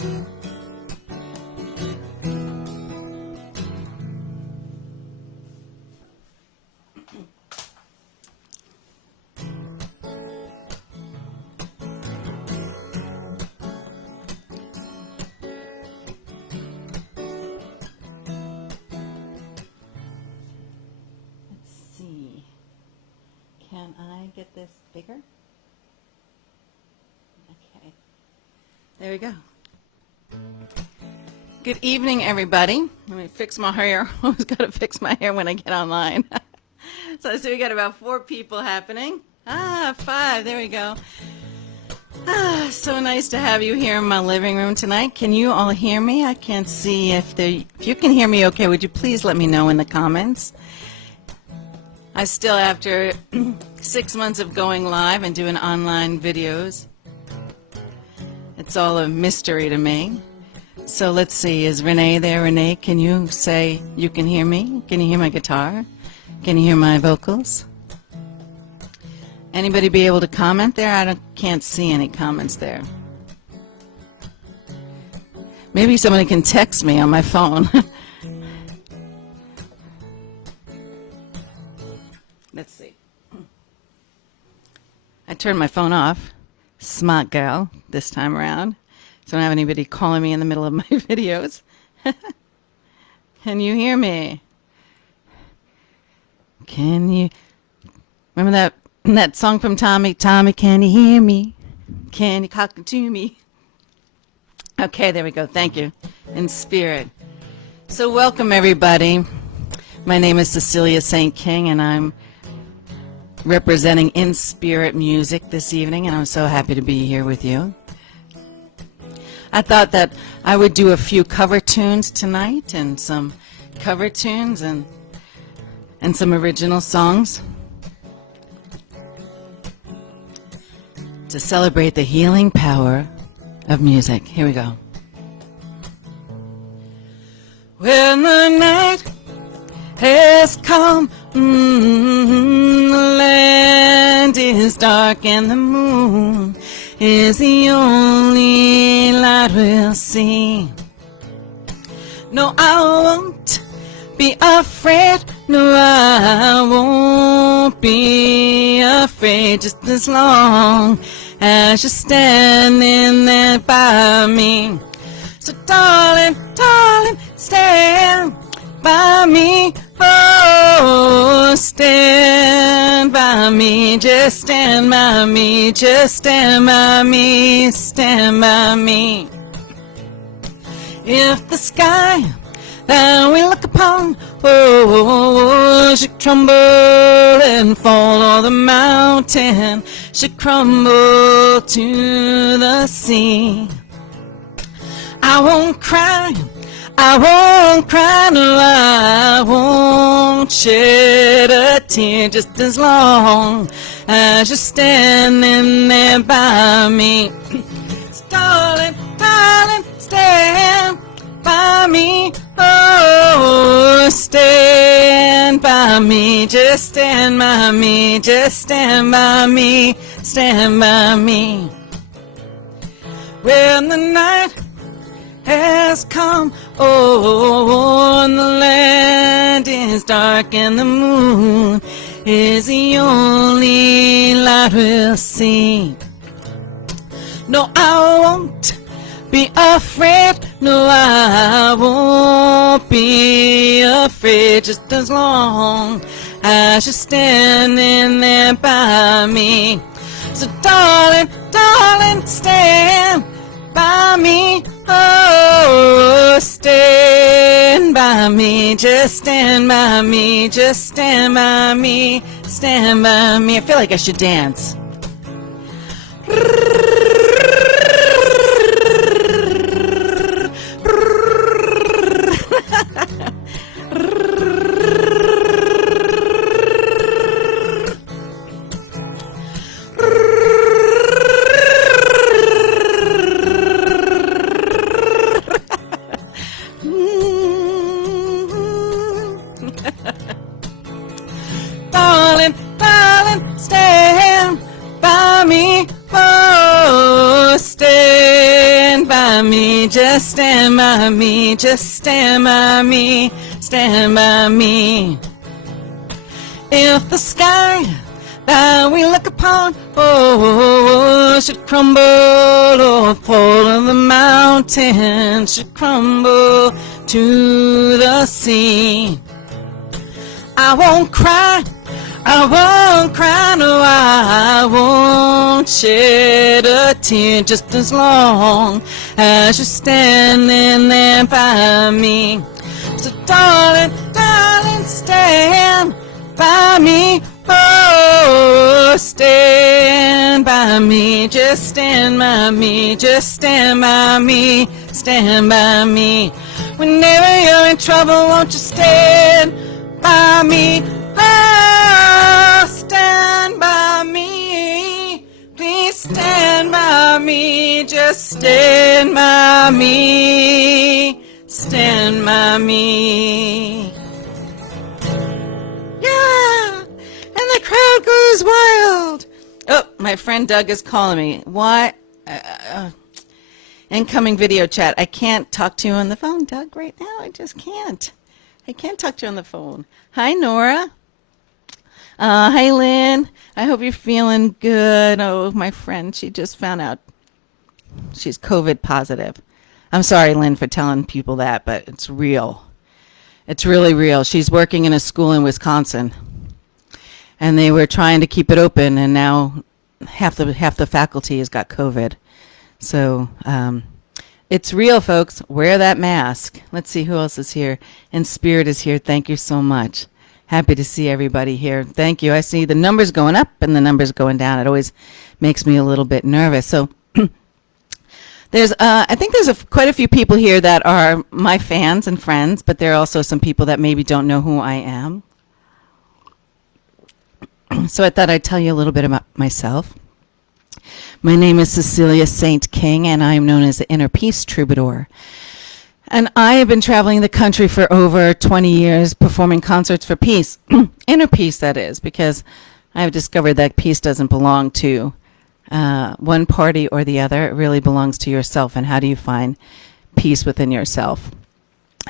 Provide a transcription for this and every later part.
Can I get this bigger? Okay. There we go. Good evening, everybody. Let me fix my hair. I always got to fix my hair when I get online. So I see we got about 4 people happening. 5. There we go. So nice to have you here in my living room tonight. Can you all hear me? I can't see if you can hear me okay. Would you please let me know in the comments? I still, after 6 months of going live and doing online videos, it's all a mystery to me. So let's see, is Renee there? Renee, can you say you can hear me? Can you hear my guitar? Can you hear my vocals? Anybody be able to comment there? I can't see any comments there. Maybe somebody can text me on my phone. Let's see. I turned my phone off. Smart girl this time around. So I don't have anybody calling me in the middle of my videos. Can you hear me? Can you? Remember that song from Tommy? Tommy, can you hear me? Can you talk to me? Okay, there we go. Thank you. Inspirit. So welcome, everybody. My name is Cecilia St. and I'm representing Inspirit Music this evening, and I'm so happy to be here with you. I thought that I would do a few cover tunes tonight, and some cover tunes and some original songs to celebrate the healing power of music. Here we go. When the night has come, the land is dark and the moon is the only light we'll see. No, I won't be afraid. No, I won't be afraid, just as long as you're standing there by me. So darling, darling, stand by me. Oh, stand by me, just stand by me, just stand by me, stand by me. If the sky that we look upon, should crumble and fall, or the mountain should crumble to the sea, I won't cry, I won't cry, no, I won't shed a tear, just as long as you're standing there by me. So darling, darling, stand by me. Oh, stand by me, just stand by me, just stand by me, stand by me. When the night has come, oh, and the land is dark and the moon is the only light we'll see. No, I won't be afraid. No, I won't be afraid, just as long as you're standing there by me. So darling, darling, stand by me. Oh, stand by me, just stand by me, just stand by me, stand by me. I feel like I should dance. Darling, darling, stand by me. Oh, stand by me, just stand by me, just stand by me, stand by me. When the night has come, oh, and the land is dark and the moon is the only light we'll see. No, I won't be afraid. No, I won't be afraid, just as long as you're standing there by me. So darling, darling, stand by me. Oh, stand by me, just stand by me, just stand by me, stand by me. When the night has come, oh, by me, just stand by me, just stand by me, stand by me. If the sky that we look upon, should crumble, or fall, and the mountain should crumble to the sea, I won't cry, no, I won't shed a tear, just as long as you're standing there by me. So darling, darling, stand by me, oh, stand by me, just stand by me, just stand by me, stand by me. Whenever you're in trouble, won't you stand by me? Oh, stand by me. Please stand by me. Just stand by me. Stand by me. Yeah! And the crowd goes wild. Oh, my friend Doug is calling me. Why? Incoming video chat. I can't talk to you on the phone, Doug, right now. I just can't. I can't talk to you on the phone. Hi, Nora. Hi, Lynn. I hope you're feeling good. Oh, my friend, she just found out she's COVID positive. I'm sorry, Lynn, for telling people that, but it's real. It's really real. She's working in a school in Wisconsin, and they were trying to keep it open, and now half the faculty has got COVID. So it's real, folks. Wear that mask. Let's see who else is here. Inspirit is here. Thank you so much. Happy to see everybody here. Thank you. I see the numbers going up and the numbers going down. It always makes me a little bit nervous. So I think there's quite a few people here that are my fans and friends, but there are also some people that maybe don't know who I am. So I thought I'd tell you a little bit about myself. My name is Cecilia St. King, and I am known as the Inner Peace Troubadour. And I have been traveling the country for over 20 years performing concerts for peace. Inner peace, that is, because I have discovered that peace doesn't belong to one party or the other. It really belongs to yourself, and how do you find peace within yourself?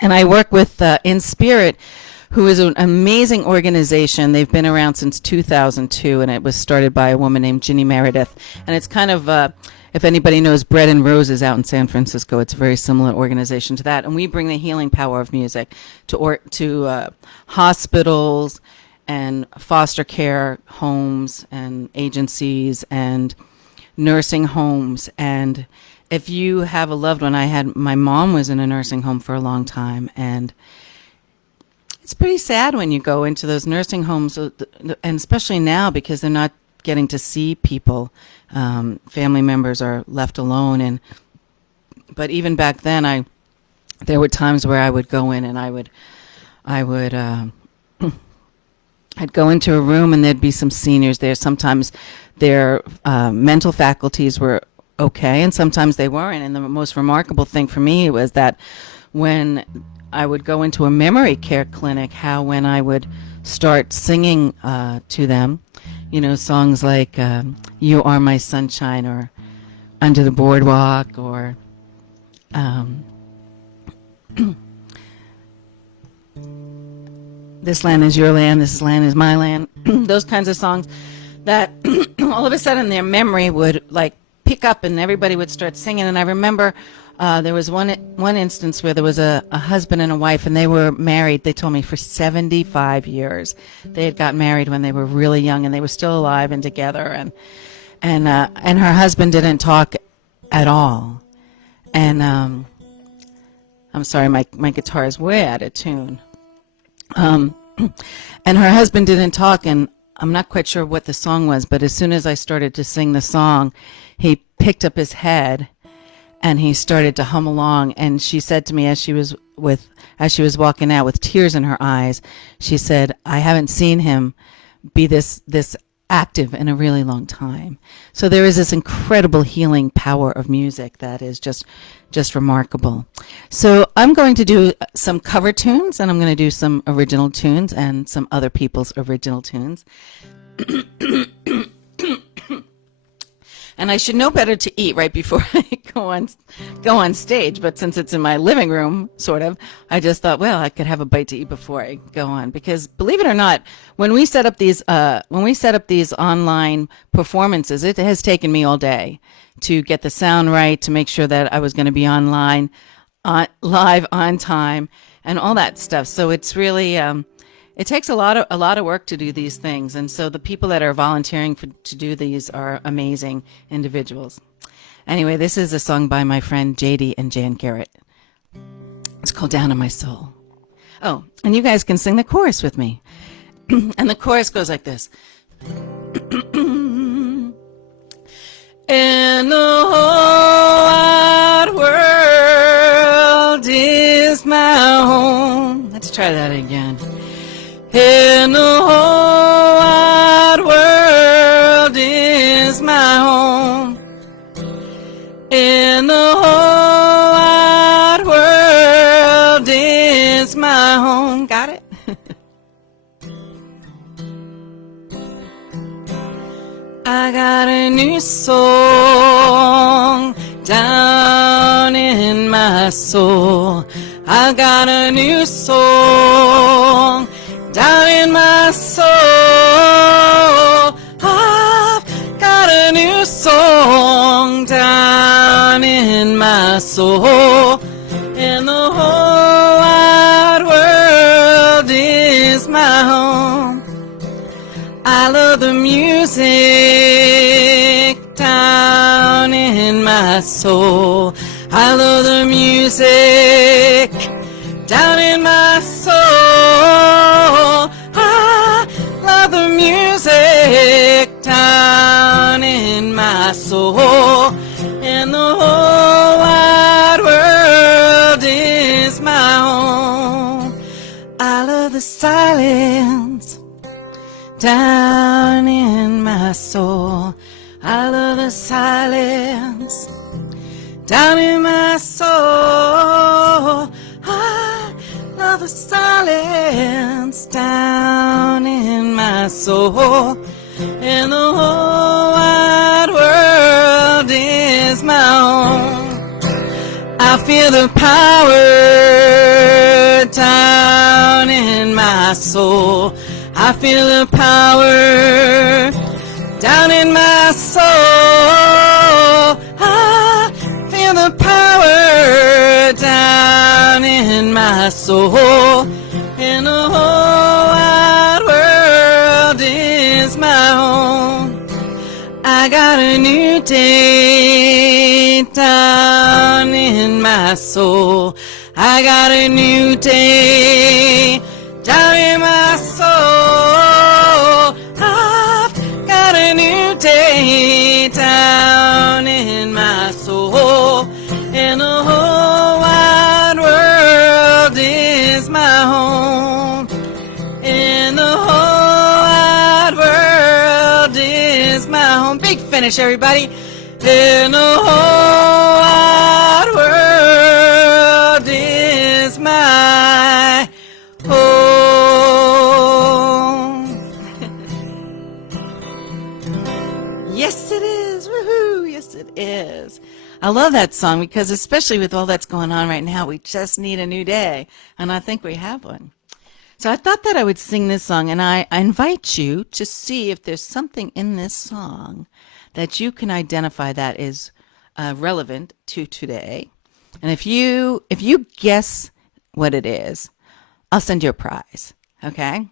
And I work with Inspirit, who is an amazing organization. They've been around since 2002, and it was started by a woman named Ginny Meredith. And it's kind of, if anybody knows Bread and Roses out in San Francisco, it's a very similar organization to that. And we bring the healing power of music to hospitals and foster care homes and agencies and nursing homes. And if you have a loved one, my mom was in a nursing home for a long time, and it's pretty sad when you go into those nursing homes, and especially now because they're not getting to see people. Family members are left alone, but even back then, there were times where I would go in and I'd go into a room and there'd be some seniors there. Sometimes their mental faculties were okay, and sometimes they weren't. And the most remarkable thing for me was that when I would go into a memory care clinic, how when I would start singing to them, songs like You Are My Sunshine or Under the Boardwalk or This Land Is Your Land, This Land Is My Land, those kinds of songs that all of a sudden their memory would pick up and everybody would start singing. And I remember there was one instance where there was a husband and a wife, and they were married, they told me, for 75 years. They had got married when they were really young, and they were still alive and together. And her husband didn't talk at all. And I'm sorry, my guitar is way out of tune. And her husband didn't talk, and I'm not quite sure what the song was, but as soon as I started to sing the song, he picked up his head and he started to hum along. And she said to me as she was walking out with tears in her eyes, she said, I haven't seen him be this active in a really long time. So there is this incredible healing power of music that is just remarkable. So I'm going to do some cover tunes, and I'm going to do some original tunes and some other people's original tunes. And I should know better to eat right before I go on stage. But since it's in my living room, sort of, I just thought, well, I could have a bite to eat before I go on. Because believe it or not, when we set up these online performances, it has taken me all day to get the sound right, to make sure that I was going to be online, live on time, and all that stuff. So it's really it takes a lot of work to do these things, and so the people that are volunteering to do these are amazing individuals. Anyway, this is a song by my friend JD and Jan Garrett. It's called Down in My Soul. Oh, and you guys can sing the chorus with me. And the chorus goes like this. In the whole wide world is my home. Let's try that again. In the whole wide world is my home. In the whole wide world is my home. Got it? I got a new song down in my soul. I got a new song down in my soul. I've got a new song down in my soul. And the whole wide world is my home. I love the music down in my soul. I love the music down in my soul. I love the music down in my soul. And the whole wide world is my home. I love the silence down in my soul. I love the silence down in my soul. I love the silence down in my soul. And the whole wide world is my home. I feel the power down in my soul. I feel the power down in my soul. I feel the power down in my soul. And the whole wide world is my home. I got a new day down in my soul. I got a new day down in my soul. I've got a new day down in my soul. And the whole wide world is my home. And the whole wide world is my home. Big finish, everybody. And the whole wide world is my home. Yes, it is. Woohoo! Yes, it is. I love that song because especially with all that's going on right now, we just need a new day. And I think we have one. So I thought that I would sing this song, and I invite you to see if there's something in this song that you can identify that is relevant to today. And if you guess what it is, I'll send you a prize. Okay?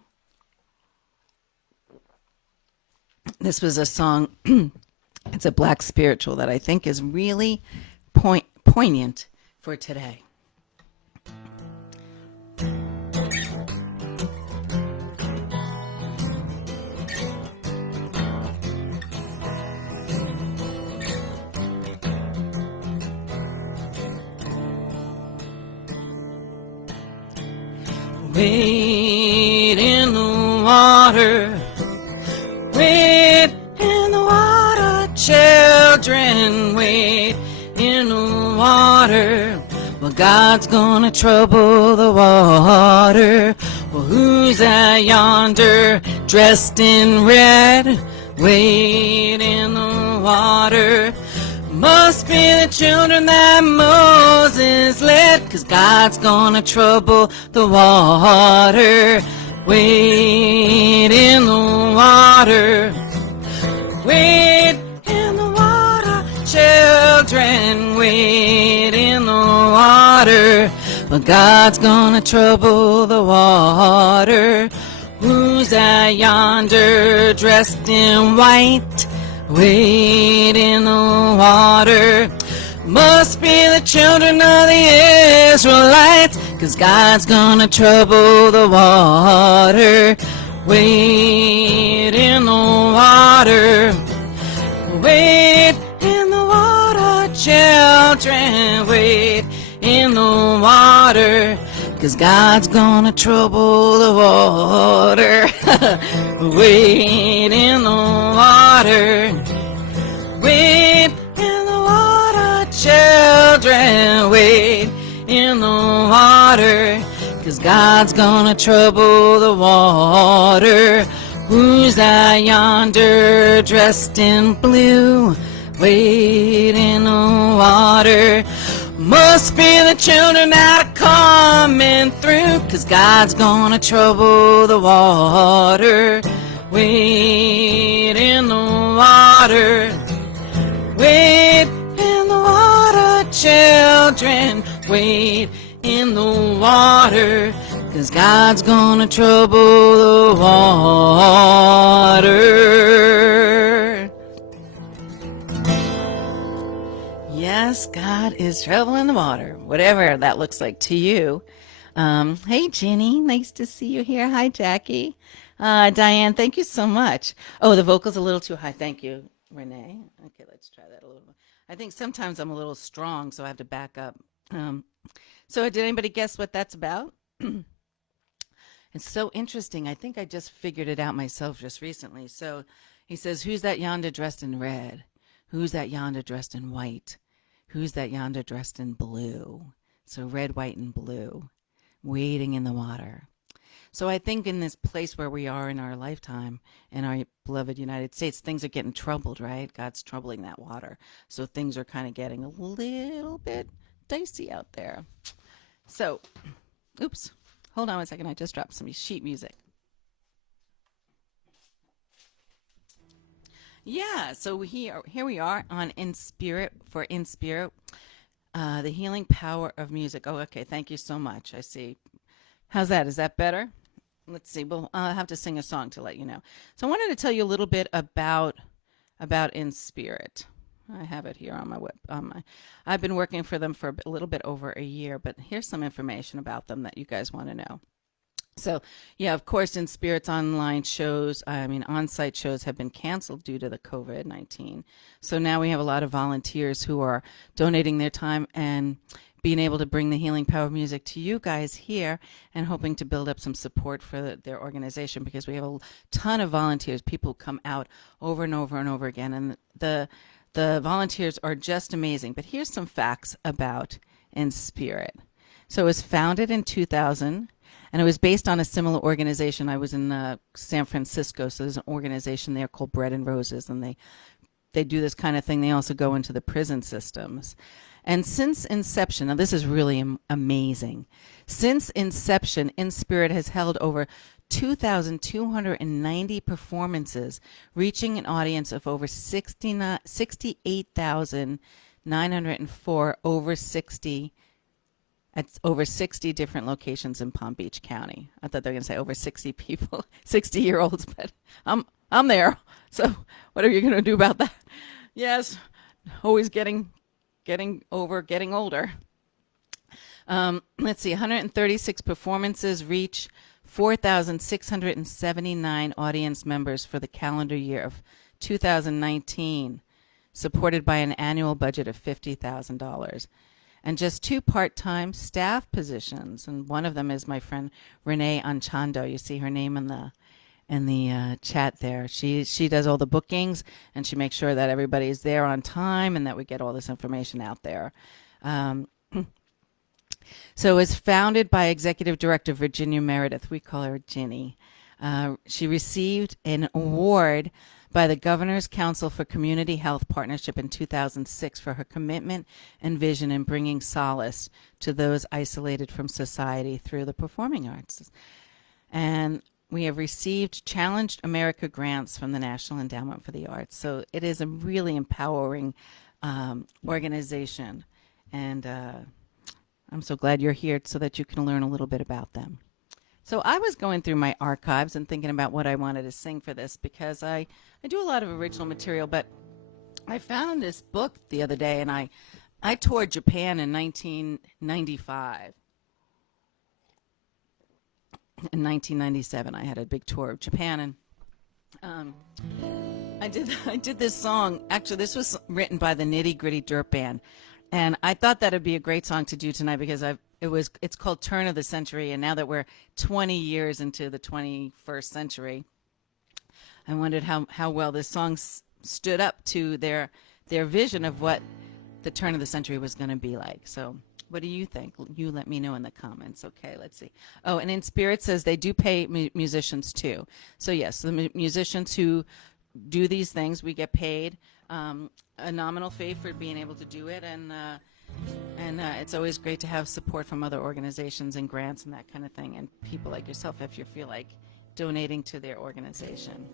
This was a song, it's a black spiritual that I think is really poignant for today. Wade in the water, wade in the water, children, wade in the water. Well, God's gonna trouble the water. Well, who's that yonder dressed in red? wade in the water. Must be the children that Moses led, 'cause God's gonna trouble the water. Wade in the water. Wade in the water. Children, wade in the water. But God's gonna trouble the water. Who's that yonder dressed in white? Wade in the water. Must be the children of the Israelites, 'cause God's gonna trouble the water. Wade in the water. Wade in the water, children. Wade in the water, 'cause God's gonna trouble the water. Wade in the water. Wade in the water, children. Wade in the water, 'cause God's gonna trouble the water. Who's that yonder dressed in blue? Wade in the water. Must be the children that are coming through, 'cause God's gonna trouble the water. Wade in the water. Wade in the water, children. Wade in the water, 'cause God's gonna trouble the water. Yes, God is troubling the water, whatever that looks like to you. Hey, Jenny, nice to see you here. Hi, Jackie. Diane, thank you so much. Oh, the vocal's a little too high. Thank you, Renee. Okay, let's try that a little bit. I think sometimes I'm a little strong, so I have to back up. So did anybody guess what that's about? It's so interesting. I think I just figured it out myself just recently. So he says, who's that yonder dressed in red? Who's that yonder dressed in white? Who's that yonder dressed in blue? So red, white, and blue, wading in the water. So I think in this place where we are in our lifetime, in our beloved United States, things are getting troubled, right? God's troubling that water. So things are kind of getting a little bit dicey out there. So, oops, hold on one second. I just dropped some sheet music. Yeah, so here we are on Inspirit, the healing power of music. Oh, okay, thank you so much. I see. How's that? Is that better? Let's see. Well, I'll have to sing a song to let you know. So I wanted to tell you a little bit about Inspirit. I have it here on my web. I've been working for them for a little bit over a year, but here's some information about them that you guys want to know. So, yeah, of course, Inspirit's on-site shows have been canceled due to the COVID-19. So now we have a lot of volunteers who are donating their time and being able to bring the healing power of music to you guys here and hoping to build up some support for their organization, because we have a ton of volunteers. People come out over and over and over again, and the volunteers are just amazing. But here's some facts about Inspirit. So it was founded in 2000. And it was based on a similar organization. I was in San Francisco, so there's an organization there called Bread and Roses, and they do this kind of thing. They also go into the prison systems. And since inception, now this is really amazing. Since inception, Inspirit has held over 2,290 performances, reaching an audience of over 68,904 at over 60 different locations in Palm Beach County. I thought they were going to say over 60 people, 60-year-olds, but I'm there. So what are you going to do about that? Yes, always getting older. Let's see, 136 performances reach 4,679 audience members for the calendar year of 2019, supported by an annual budget of $50,000. And just 2 part-time staff positions, and one of them is my friend Renee Anchando. You see her name in the chat there. She does all the bookings, and she makes sure that everybody's there on time and that we get all this information out there. So it's founded by Executive Director Virginia Meredith. We call her Ginny. She received an award by the Governor's Council for Community Health Partnership in 2006 for her commitment and vision in bringing solace to those isolated from society through the performing arts. And we have received Challenged America grants from the National Endowment for the Arts. So it is a really empowering organization. And I'm so glad you're here so that you can learn a little bit about them. So I was going through my archives and thinking about what I wanted to sing for this, because I do a lot of original material, but I found this book the other day, and I toured Japan in 1995. In 1997, I had a big tour of Japan, and I did this song. Actually, this was written by the Nittygritty Dirtband, and I thought that'd be a great song to do tonight, because it's called Turn of the Century, and now that we're 20 years into the 21st century, I wondered how well this song stood up to their vision of what the turn of the century was going to be like. So what do you think? You let me know in the comments. Okay, let's see. Oh, and Inspirit says they do pay musicians too. So yes, the musicians who do these things, we get paid a nominal fee for being able to do it, and it's always great to have support from other organizations and grants and that kind of thing, and people like yourself if you feel like donating to their organization.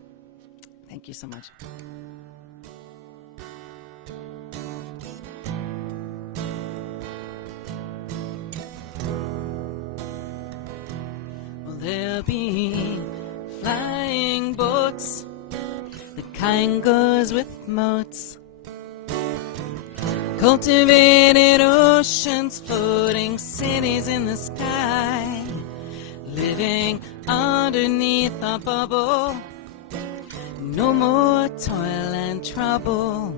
Thank you so much. Well, there'll be flying boats, the kind goes with moats, cultivated oceans, floating cities in the sky, living underneath a bubble, no more toil and trouble.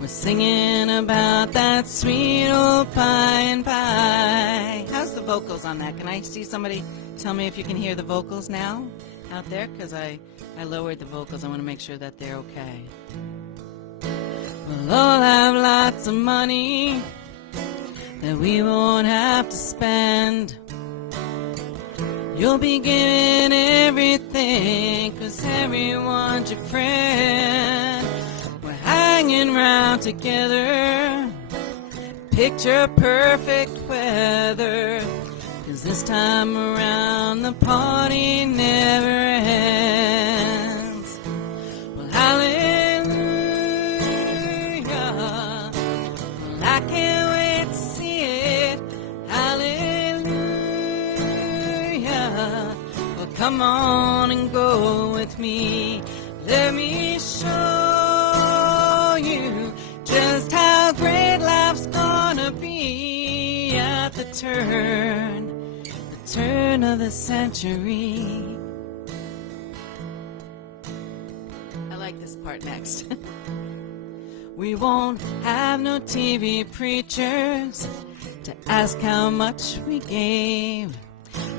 We're singing about that sweet old pie and pie. How's the vocals on that? Can I see somebody tell me if you can hear the vocals now out there? Because I lowered the vocals. I want to make sure that they're okay. We'll all have lots of money that we won't have to spend. You'll be giving everything, 'cause everyone's your friend. We're hanging round together, picture perfect weather, 'cause this time around the party never ends. Well, hallelujah, well, I can't wait to see it. Hallelujah, well, come on and go with me. Let me show you just how great life's gonna be at the turn of the century. I like this part next. We won't have no TV preachers to ask how much we gave.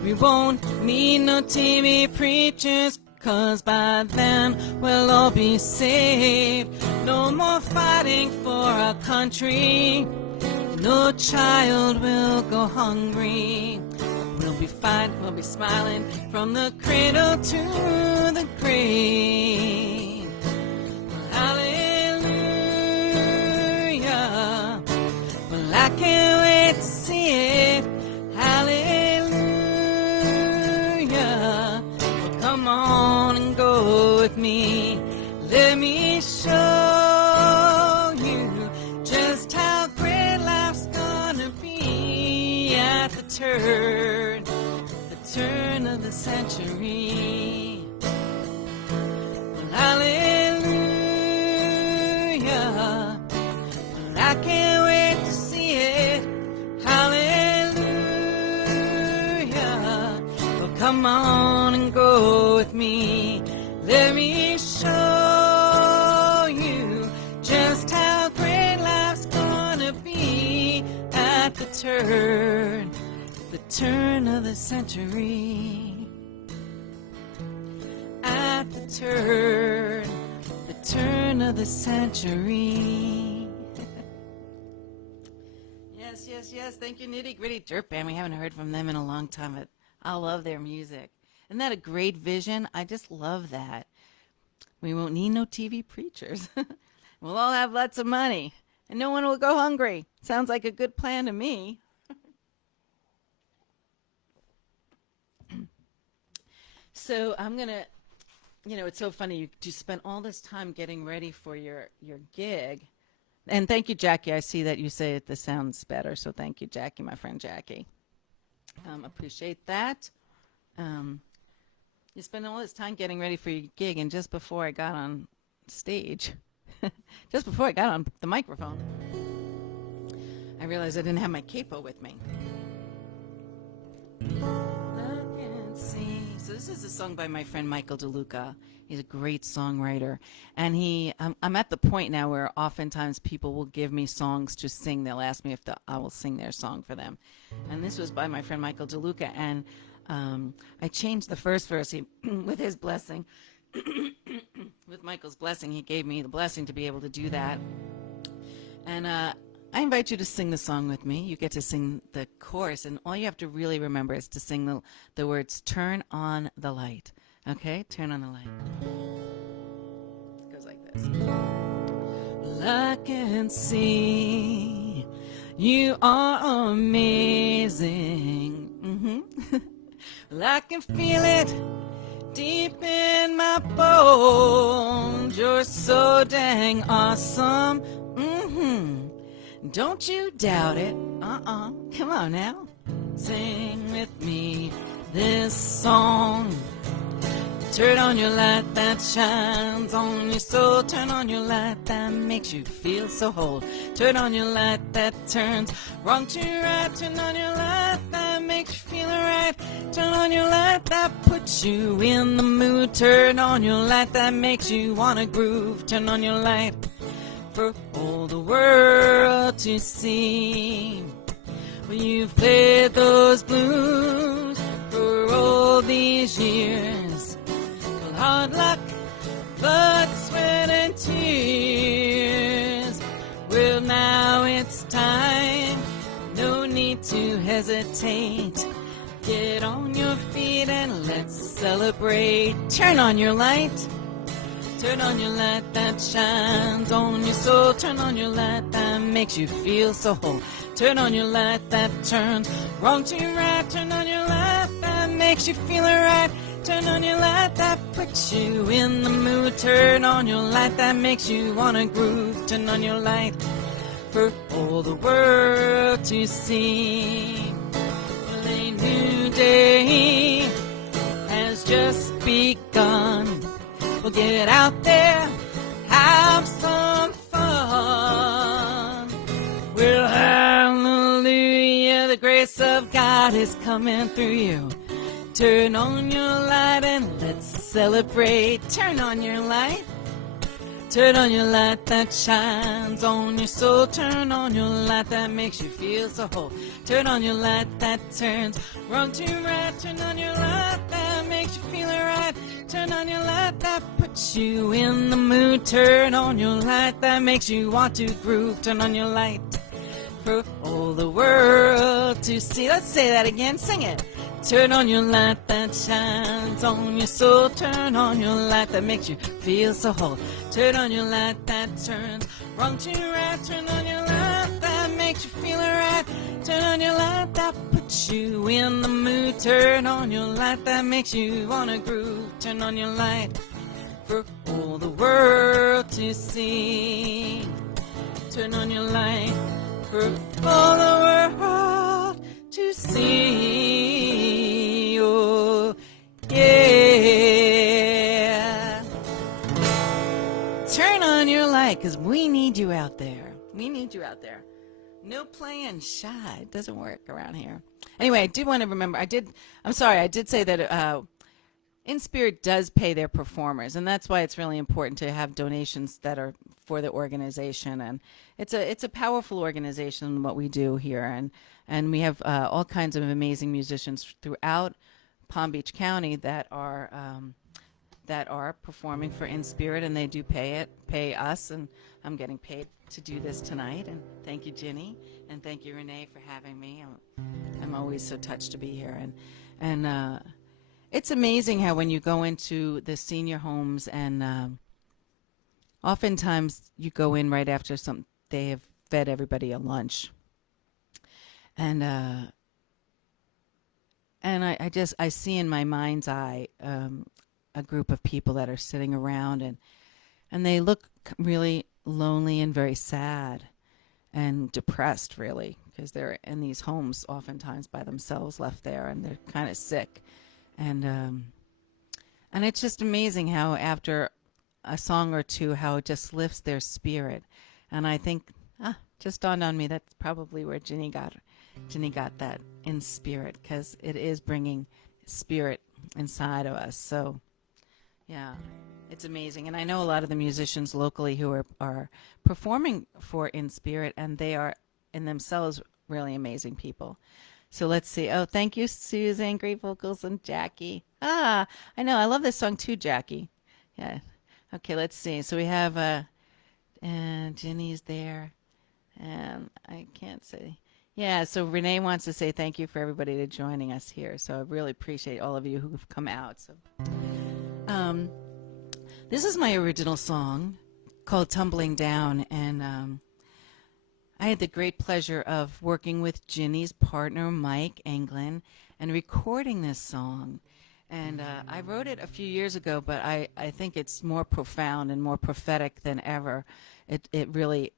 We won't need no TV preachers, 'cause by then we'll all be saved. No more fighting for our country, no child will go hungry. We'll be smiling from the cradle to the grave. Well, hallelujah, well, I can't wait to see it. Hallelujah, well, come on and go with me. Let me show you just how great life's gonna be at the turn of the century. Well, hallelujah, well, I can't wait to see it. Hallelujah, well, come on and go with me. Let me show you just how great life's gonna be at the turn of the century. At the turn of the century. Yes. Thank you, Nittygritty Dirtband. We haven't heard from them in a long time, but I love their music. Isn't that a great vision? I just love that. We won't need no TV preachers. We'll all have lots of money, and no one will go hungry. Sounds like a good plan to me. So I'm going to, it's so funny. You spent all this time getting ready for your gig. And thank you, Jackie. I see that you say this sounds better. So thank you, Jackie, my friend Jackie. Appreciate that. You spend all this time getting ready for your gig, and just before I got on stage, just before I got on the microphone, I realized I didn't have my capo with me. Look and see. So this is a song by my friend Michael DeLuca. He's a great songwriter. And I'm at the point now where oftentimes people will give me songs to sing. They'll ask me if I will sing their song for them. And this was by my friend Michael DeLuca. And I changed the first verse with his blessing. With Michael's blessing, he gave me the blessing to be able to do that. And I invite you to sing the song with me. You get to sing the chorus, and all you have to really remember is to sing the words, turn on the light. Okay? Turn on the light. It goes like this. I can see you are amazing. I can feel it deep in my bones. You're so dang awesome. Don't you doubt it. Come on now. Sing with me this song. Turn on your light that shines on your soul. Turn on your light that makes you feel so whole. Turn on your light that turns wrong to right. Turn on your light that makes you feel right. Turn on your light that puts you in the mood. Turn on your light that makes you wanna groove. Turn on your light for all the world to see. Well, you've played those blues for all these years. Well, hard luck, blood, sweat, and tears. Well, now it's time. No need to hesitate. Get on your feet and let's celebrate. Turn on your light. Turn on your light that shines on your soul. Turn on your light that makes you feel so whole. Turn on your light that turns wrong to right. Turn on your light that makes you feel right. Turn on your light that puts you in the mood. Turn on your light that makes you wanna groove. Turn on your light for all the world to see. Well, a new day has just begun. We'll get out there, have some fun. Well, hallelujah, the grace of God is coming through you. Turn on your light and let's celebrate. Turn on your light. Turn on your light that shines on your soul. Turn on your light that makes you feel so whole. Turn on your light that turns wrong to right. Turn on your light that makes you feel right. Turn on your light that puts you in the mood. Turn on your light that makes you want to groove. Turn on your light for all the world to see. Let's say that again. Sing it. Turn on your light that shines on your soul. Turn on your light that makes you feel so whole. Turn on your light that turns wrong to right. Turn on your light that makes you feel right. Turn on your light that puts you in the mood. Turn on your light that makes you wanna groove. Turn on your light for all the world to see. Turn on your light for all the world to see. Oh, yeah. Turn on your light, because we need you out there. We need you out there. No playing shy. It doesn't work around here. Anyway, I do want to remember, I did say that Inspirit does pay their performers, and that's why it's really important to have donations that are for the organization. And it's a powerful organization, what we do here, and we have all kinds of amazing musicians throughout Palm Beach County that are performing for Inspirit, and they do pay us, and I'm getting paid to do this tonight. And thank you, Ginny, and thank you, Renee, for having me. I'm always so touched to be here, and it's amazing how when you go into the senior homes and oftentimes you go in right after they have fed everybody a lunch. And I see in my mind's eye a group of people that are sitting around, and they look really lonely and very sad and depressed, really, because they're in these homes oftentimes by themselves, left there, and they're kind of sick. And it's just amazing how after a song or two, how it just lifts their spirit. And I think, just dawned on me, that's probably where Ginny got that in spirit, because it is bringing spirit inside of us. So, yeah, it's amazing. And I know a lot of the musicians locally who are performing for Inspirit, and they are in themselves really amazing people. So let's see. Oh, thank you, Susan. Great vocals, and Jackie. I know. I love this song too, Jackie. Yeah. Okay, let's see. So we have and Ginny's there, and I can't say. Yeah, so Renee wants to say thank you for everybody to joining us here. So I really appreciate all of you who have come out. So, this is my original song called Tumbling Down, and I had the great pleasure of working with Ginny's partner, Mike Englund, and recording this song. And I wrote it a few years ago, but I think it's more profound and more prophetic than ever. It really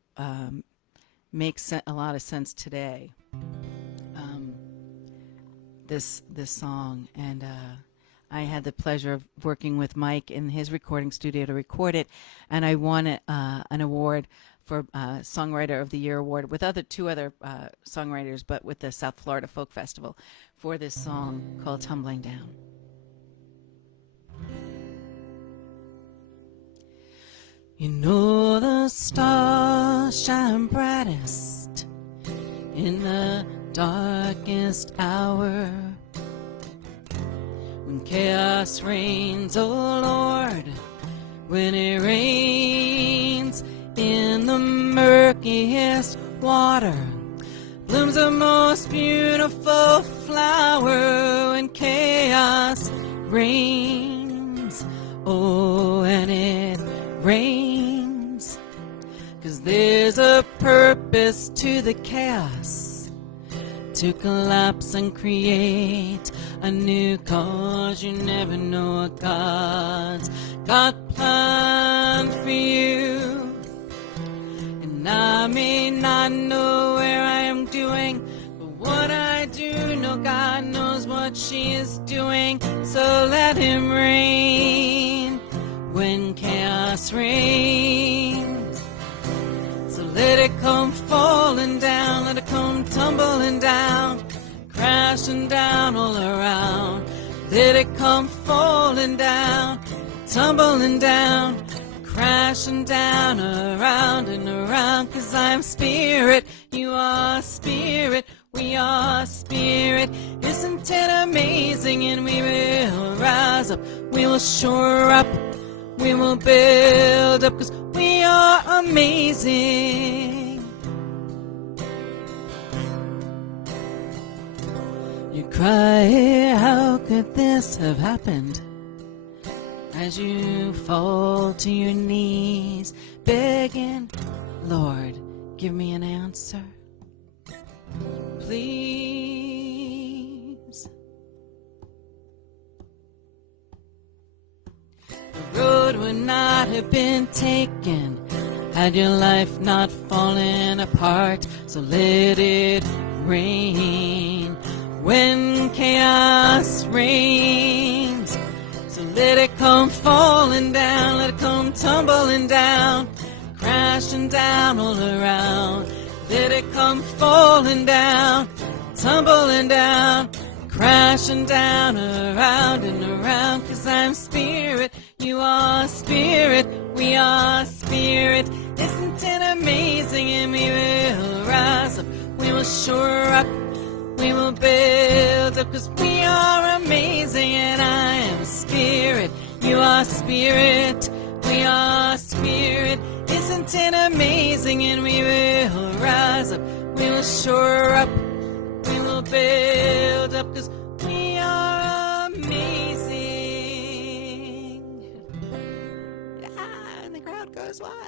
makes a lot of sense today, this song. And I had the pleasure of working with Mike in his recording studio to record it, and I won an award for Songwriter of the Year award with two other songwriters, but with the South Florida Folk Festival, for this song called Tumbling Down. You know the stars shine brightest in the darkest hour, when chaos reigns, oh Lord, when it rains in the murkiest water, blooms the most beautiful flower when chaos reigns. Oh, and it rains, 'cause there's a purpose to the chaos, to collapse and create a new cause. You never know what God's got planned for you. And I may not know where I am doing, but what I do know, God knows what she is doing. So let him reign when chaos reigns. So let it come falling down, let it come tumbling down, crashing down all around. Let it come falling down, tumbling down, crashing down around and around. 'Cause I'm spirit, you are spirit, we are spirit. Isn't it amazing? And we will rise up, we will shore up, we will build up, 'cause we are amazing. You cry, how could this have happened? As you fall to your knees, begging, Lord, give me an answer, please. The road would not have been taken had your life not fallen apart. So let it rain when chaos reigns. So let it come falling down, let it come tumbling down, crashing down all around. Let it come falling down, tumbling down, crashing down around and around. 'Cause I'm spirit, you are spirit, we are spirit. Isn't it amazing? And we will rise up, we will shore up, we will build up, 'cause we are amazing. And I am spirit, you are spirit, we are spirit. Isn't it amazing? And we will rise up, we will shore up, we will build up, 'cause we are amazing. Yeah, and the crowd goes wild.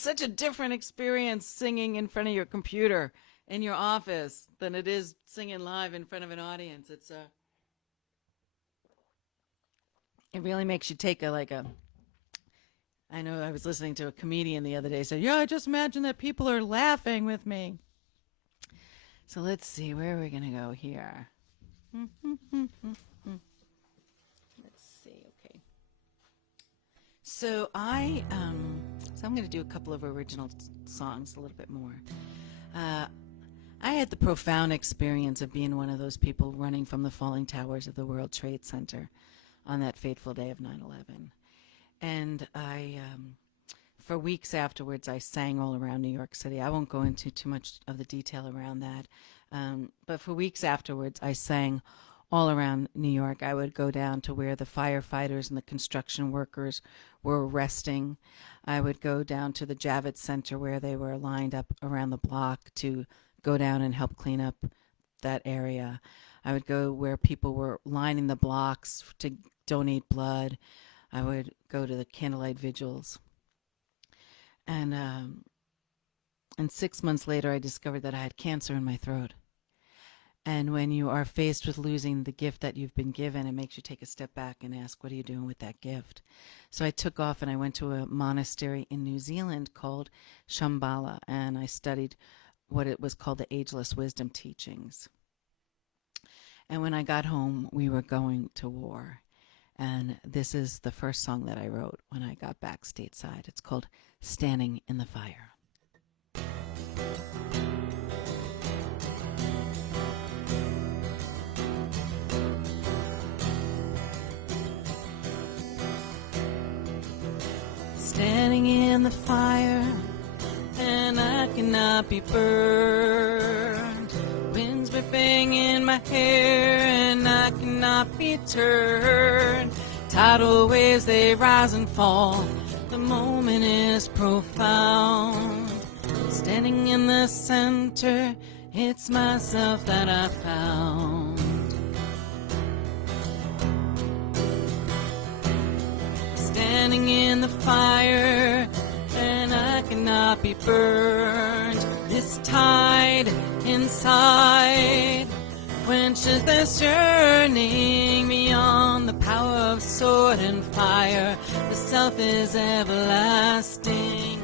is such a different experience singing in front of your computer in your office than it is singing live in front of an audience. It really makes you take I know I was listening to a comedian the other day say, yeah, I just imagine that people are laughing with me. So let's see, where are we going to go here? Let's see, okay. So I'm going to do a couple of original songs, a little bit more. I had the profound experience of being one of those people running from the falling towers of the World Trade Center on that fateful day of 9/11. And for weeks afterwards, I sang all around New York City. I won't go into too much of the detail around that. But for weeks afterwards, I sang all around New York. I would go down to where the firefighters and the construction workers were resting. I would go down to the Javits Center where they were lined up around the block to go down and help clean up that area. I would go where people were lining the blocks to donate blood. I would go to the candlelight vigils. And 6 months later, I discovered that I had cancer in my throat. And when you are faced with losing the gift that you've been given, it makes you take a step back and ask, what are you doing with that gift? So I took off and I went to a monastery in New Zealand called Shambhala, and I studied what it was called the Ageless Wisdom Teachings. And when I got home, we were going to war. And this is the first song that I wrote when I got back stateside. It's called Standing in the Fire. Standing in the fire, and I cannot be burned. Wind's whipping in my hair, and I cannot be turned. Tidal waves, they rise and fall. The moment is profound. Standing in the center, it's myself that I found. Standing in the fire, and I cannot be burned. This tide inside quenches this yearning beyond the power of sword and fire. The self is everlasting,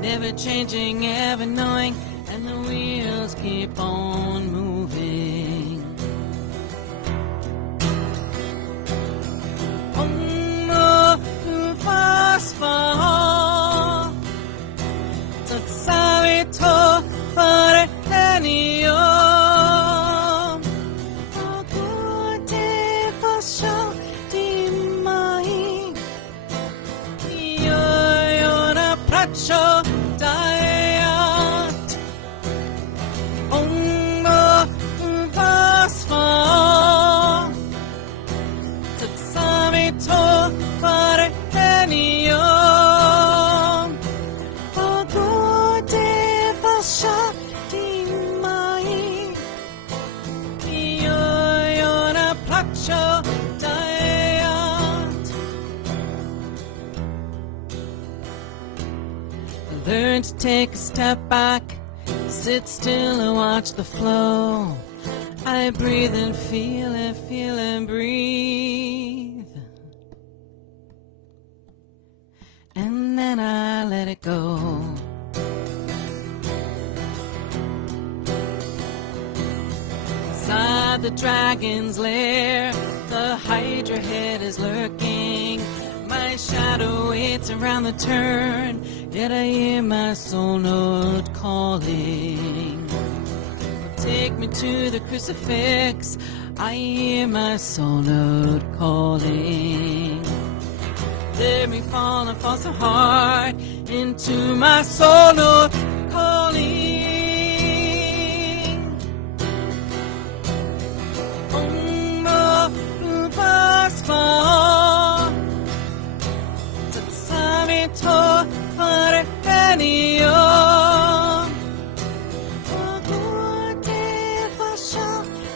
never changing, ever knowing, and the wheels keep on moving. Fosfor Tsatsavito Parenio Agute Fasho Dimai Yoyona Pracho Diet Ongo Fosfor Tsatsavito Parenio Learn to take a step back, sit still and watch the flow. I breathe and feel and breathe. And then I let it go. Inside the dragon's lair, the Hydra head is lurking. My shadow waits around the turn, yet I hear my soul note calling. Take me to the crucifix, I hear my soul note calling. Let me fall and fall so hard into my soul note calling. Tsatsavito Parenio Agute Fasho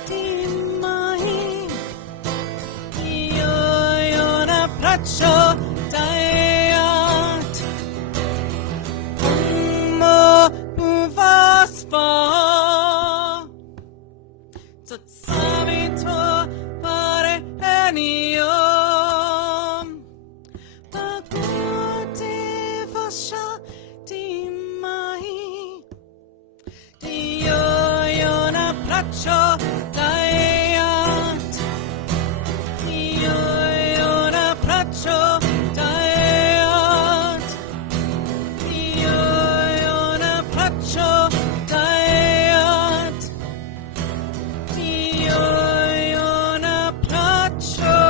Dimai Yoyona Pracho Diet prachodayat. Yoyona prachodayat. Yoyona prachodayat. Yoyona prachodayat.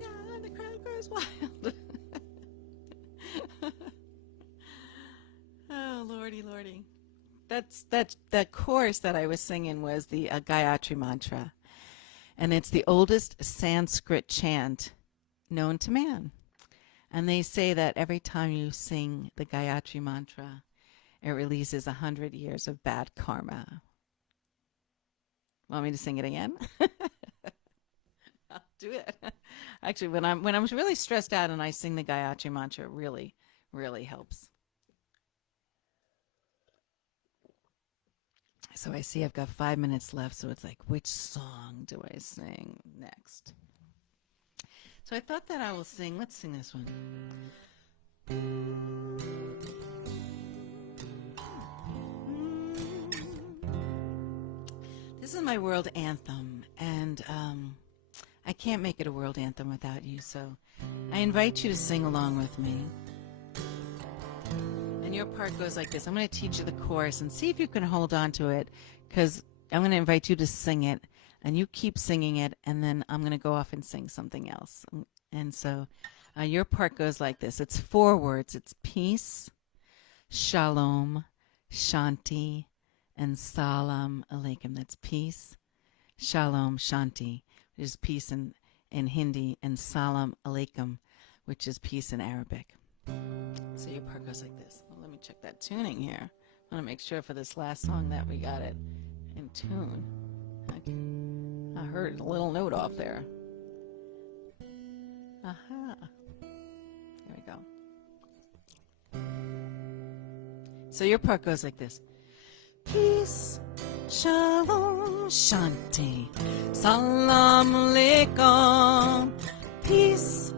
Yeah, the crowd goes wild. Oh, Lordy, Lordy. That chorus that I was singing was the Gayatri Mantra. And it's the oldest Sanskrit chant known to man. And they say that every time you sing the Gayatri Mantra, it releases 100 years of bad karma. Want me to sing it again? I'll do it. Actually, when I'm really stressed out and I sing the Gayatri Mantra, it really, really helps. So I see I've got 5 minutes left, so it's like, which song do I sing next? So I thought that I will sing, let's sing this one. This is my world anthem, and I can't make it a world anthem without you, so I invite you to sing along with me. And your part goes like this. I'm going to teach you the chorus and see if you can hold on to it, because I'm going to invite you to sing it, and you keep singing it, and then I'm going to go off and sing something else. And so your part goes like this. It's 4 words. It's peace, shalom, shanti, and salam alaikum. That's peace, shalom, shanti, which is peace in Hindi, and salam alaikum, which is peace in Arabic. So your part goes like this. Well, let me check that tuning here. I want to make sure for this last song that we got it in tune. I heard a little note off there. Aha. There we go. So your part goes like this. Peace, shalom, shanti, salam alaikum. Peace,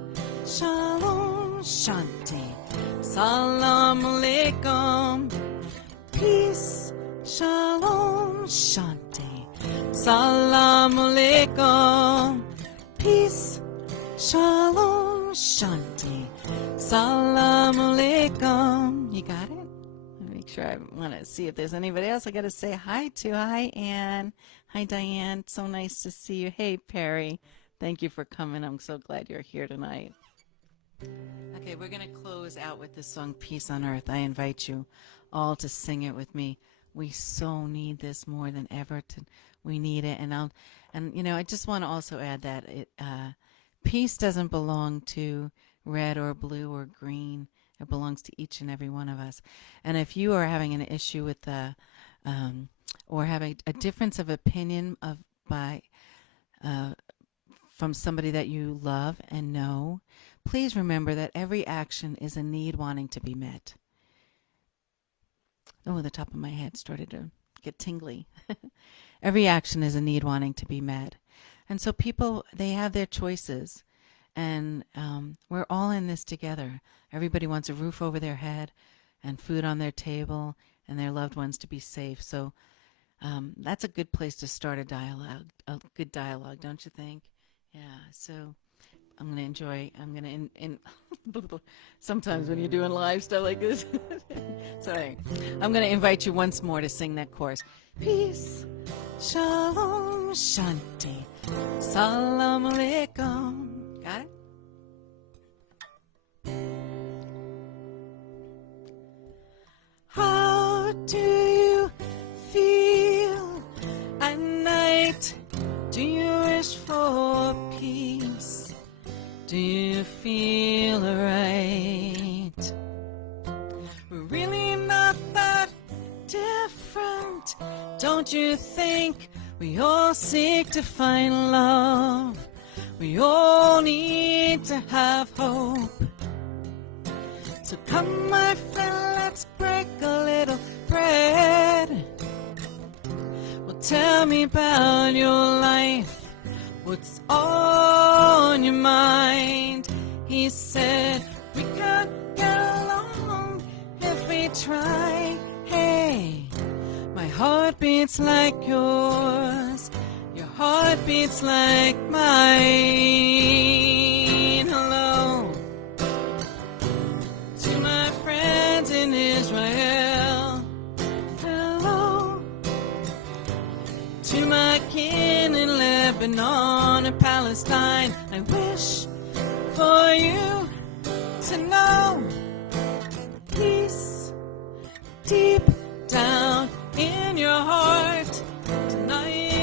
shalom, shanti, salam alaikum. Peace, shalom, shanti, salam alaikum. Peace, shalom, shanti, salam alaikum. You got it? Make sure I want to see if there's anybody else I got to say hi to. Hi, Ann. Hi, Diane. So nice to see you. Hey, Perry. Thank you for coming. I'm so glad you're here tonight. Okay, we're going to close out with this song, Peace on Earth. I invite you all to sing it with me. We so need this more than ever. We need it. And you know, I just want to also add that peace doesn't belong to red or blue or green. It belongs to each and every one of us. And if you are having an issue with or having a difference of opinion from somebody that you love and know, please remember that every action is a need wanting to be met. Oh, the top of my head started to get tingly. Every action is a need wanting to be met. And so people, they have their choices. And we're all in this together. Everybody wants a roof over their head and food on their table and their loved ones to be safe. So that's a good place to start a good dialogue, don't you think? Yeah, so I'm going to enjoy, sometimes when you're doing live stuff like this. Sorry. I'm going to invite you once more to sing that chorus. Peace, shalom, shanti, salam alaikum. Got it? How do you feel at night? Do you wish for peace? Do you feel right? We're really not that different. Don't you think we all seek to find love? We all need to have hope. So come, my friend, let's break a little bread. Well, tell me about your life. What's on your mind? He said, we could get along if we try. Hey, my heart beats like yours. Your heart beats like mine. Hello to my friends in Israel. Hello to my kin in Lebanon and Palestine. I wish for you to know peace deep down in your heart tonight.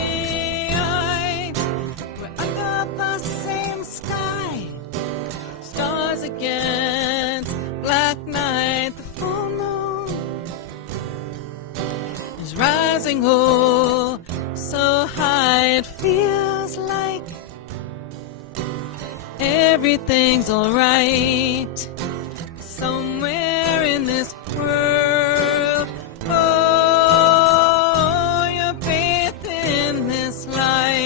We're under the same sky, stars against black night. The full moon is rising, oh, so high it feels like everything's alright somewhere in this world. Oh, you're bathed in this light.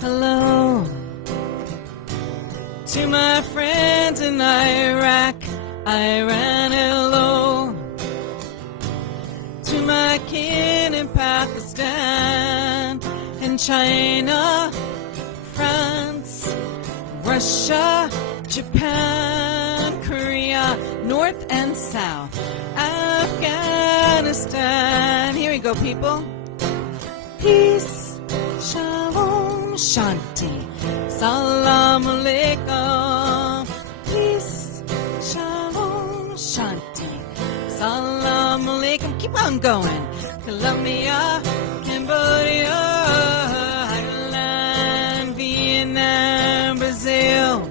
Hello to my friends in Iraq, Iran. Hello to my kin in Pakistan and China, France, Russia, Japan, Korea, North and South, Afghanistan. Here we go, people. Peace, shalom, shanti, salam alaikum. Peace, shalom, shanti, salam alaikum. Keep on going. Colombia, Cambodia, Ireland, Vietnam, Brazil,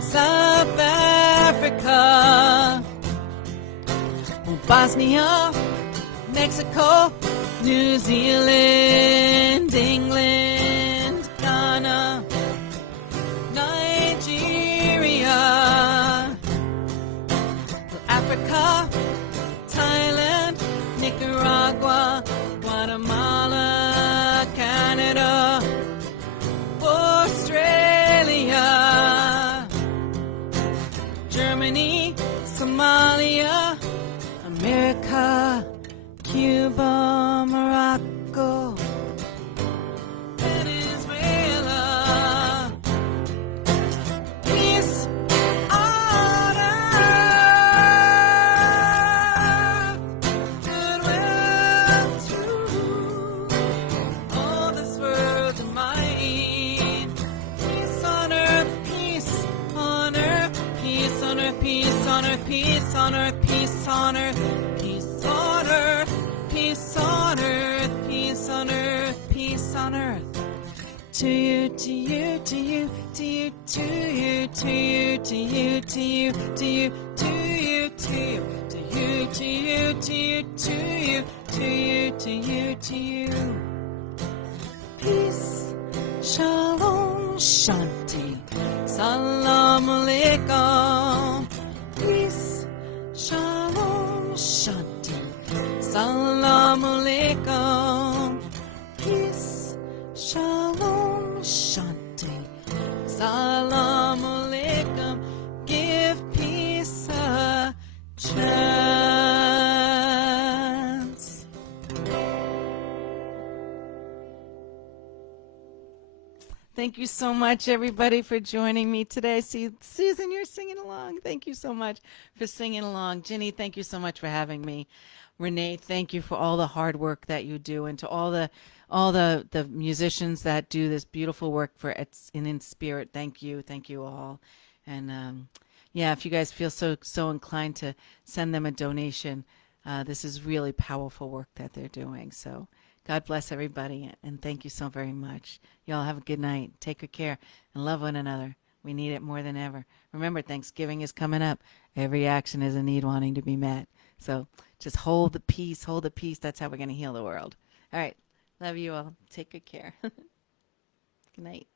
South Africa, Bosnia, Mexico, New Zealand, England, Ghana, Nigeria, Africa, Thailand, Nicaragua, Guatemala, Canada, Australia, Germany, Somalia, America, Cuba, Morocco, Venezuela. Peace on earth, goodwill to all this world of mine. Peace on earth, peace on earth, peace on earth, peace on earth, peace on earth, peace on earth, peace on earth, peace on earth, peace on earth, peace on earth. To you, to you, to you, to you, to you, to you, to you, to you, to you, to you, to you, to you, to you, to you, to you, to you, to you, to you. Peace, shalom, shanti, salam alaikum. Peace, shalom, shanti, salam alaikum. Peace, shalom, shanti, salam alaikum. Give peace a chance. Thank you so much, everybody, for joining me today. See, Susan, you're singing along. Thank you so much for singing along. Ginny, thank you so much for having me. Renee, thank you for all the hard work that you do, and to all the musicians that do this beautiful work for it's in Inspirit. Thank you all. And yeah, if you guys feel so inclined to send them a donation, this is really powerful work that they're doing. So God bless everybody, and thank you so very much. Y'all have a good night. Take good care and love one another. We need it more than ever. Remember, Thanksgiving is coming up. Every action is a need wanting to be met. So just hold the peace, hold the peace. That's how we're going to heal the world. All right. Love you all. Take good care. Good night.